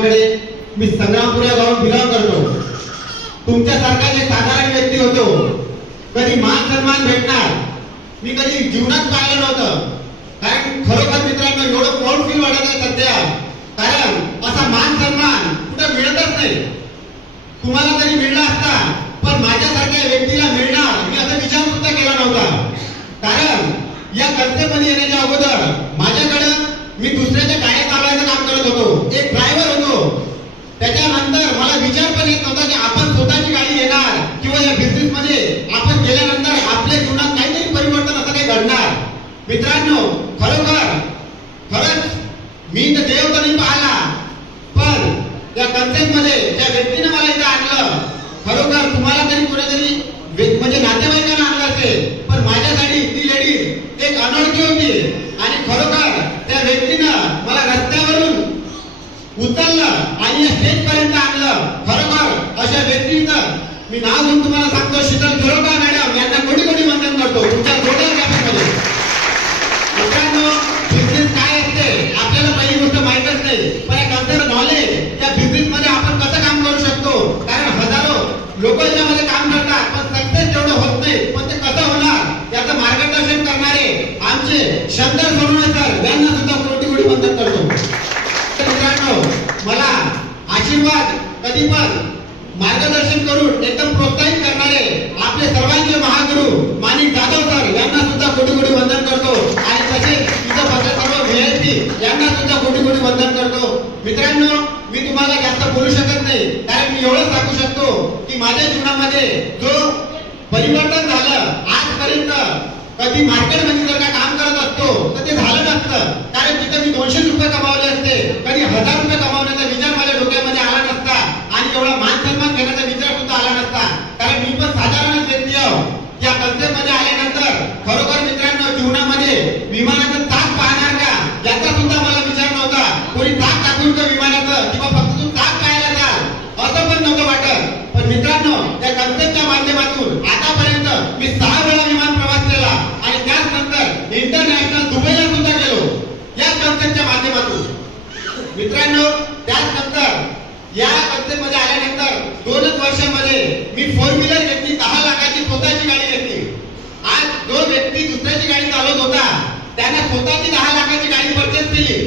गावाकडे मी संग्रामपूर या गावात बिलॉंग करतो. तुमच्यासारखा एक साधारण व्यक्ती होतो. कधी मान सन्मान भेटणार मी कधी जीवनात पाहिलं नव्हतं. कारण खरोखर मित्रांनो एवढं प्राऊड फील वाटत आहे सध्या. कारण असा मान सन्मान कुठे मिळतच नाही. तुम्हाला तरी मिळला असता पण माझ्यासारख्या व्यक्तीला मिळणार मी असा विचार सुद्धा केला नव्हता. कारण या कन्सेप्टमध्ये येण्याच्या अगोदर माझ्याकडे मी दुसऱ्याच्या गाड्या चालवायचं काम करत होतो. एक ड्रायव्हर होतो. त्याच्यानंतर मला विचार पण येत नव्हता की आपण स्वतःची गाडी घेणार किंवा या बिझनेस मध्ये आपण गेल्यानंतर आपल्या जीवनात काहीतरी परिवर्तन असं काही घडणार. मित्रांनो खरंच मी तर देव तर नाही पाहिला पण या कन्सेप्ट मध्ये ज्या व्यक्तीने मला इथे आणलं खरोखर तुम्हाला तरी कुठेतरी म्हणजे नातेवाईकांना आणलं असेल पण माझ्यासाठी ती लेडी एक अनोळखी होती. आणि खरोखर त्या व्यक्तीनं मला रस्त्यावरून उचललं आणि या स्टेज पर्यंत आणलं. खरोखर अशा व्यक्तीचं मी नाव घेऊन तुम्हाला सांगतो शीतल झरोका मॅडम यांना कोटी कोटी वंदन करतो तुमच्या जोरदार कॅबिनमध्ये. मित्रांनो बिझनेस काय असते आपल्याला पहिली गोष्ट माहीतच नाही पण एक अंतर नॉलेज त्या बिझनेस मध्ये आपण कसं काम करू शकतो. कारण हजारो लोक याच्यामध्ये काम करतात पण सक्सेस तेवढं होत नाही. पण ते कसं होणार याचं मार्गदर्शन करणारे आमचे शंकर सोनवणे सर यांना सुद्धा कोटी कोटी वंदन करतो. मित्रांनो मला आशीर्वाद कधी पण मार्गदर्शन करून एकदम प्रोत्साहित करणारे आपले सर्वांचे महागुरु माणिक जाधव सर यांना सुद्धा कोटी कोटी वंदन करतो. आणि तसेच इथं बसले सर्व व्हीआयपी यांना सुद्धा कोटी कोटी वंदन करतो. मित्रांनो मी तुम्हाला जास्त बोलू शकत नाही कारण मी एवढंच सांगू शकतो की माझ्या जीवनामध्ये जो परिवर्तन झालं आजपर्यंत कधी मार्केटमध्ये जर का काम करत असतो तर ते झालं नसतं. कारण तिथे मी 200 रुपये कमावले असते कधी 1000 रुपये कमावण्याचा विचार माझ्या डोक्यामध्ये आला नसता आणि एवढा मान सन्मान घेण्याचा विचार सुद्धा आला नसता. कारण मी पण साधारणच व्यक्ती आहो. या कन्सेप्ट मध्ये आल्यानंतर खरोखर मित्रांनो जीवनामध्ये विमानाचं चाक पाहणार का याचा सुद्धा मला विचार नव्हता. कोणी चाक टाकून का विमानाचं किंवा फक्त तू चाक पाहायला जाल असं पण नव्हतं वाटत. पण मित्रांनो त्या कन्सेप्टच्या माध्यमातून आतापर्यंत मी 6 वेळा विमान प्रवास केला आणि त्यानंतर इंटरनॅशनल दुबईला सुद्धा गेलो या कन्सेप्टच्या माध्यमातून. मित्रांनो त्यानंतर या कन्सेप्ट मध्ये आल्यानंतर 2च वर्षामध्ये मी 4 व्हीलर घेतली 10 लाखाची स्वतःची गाडी घेतली. आज जो व्यक्ती दुसऱ्याची गाडी चालवत होता त्याने स्वतःची 10 लाखाची गाडी परचेस केली.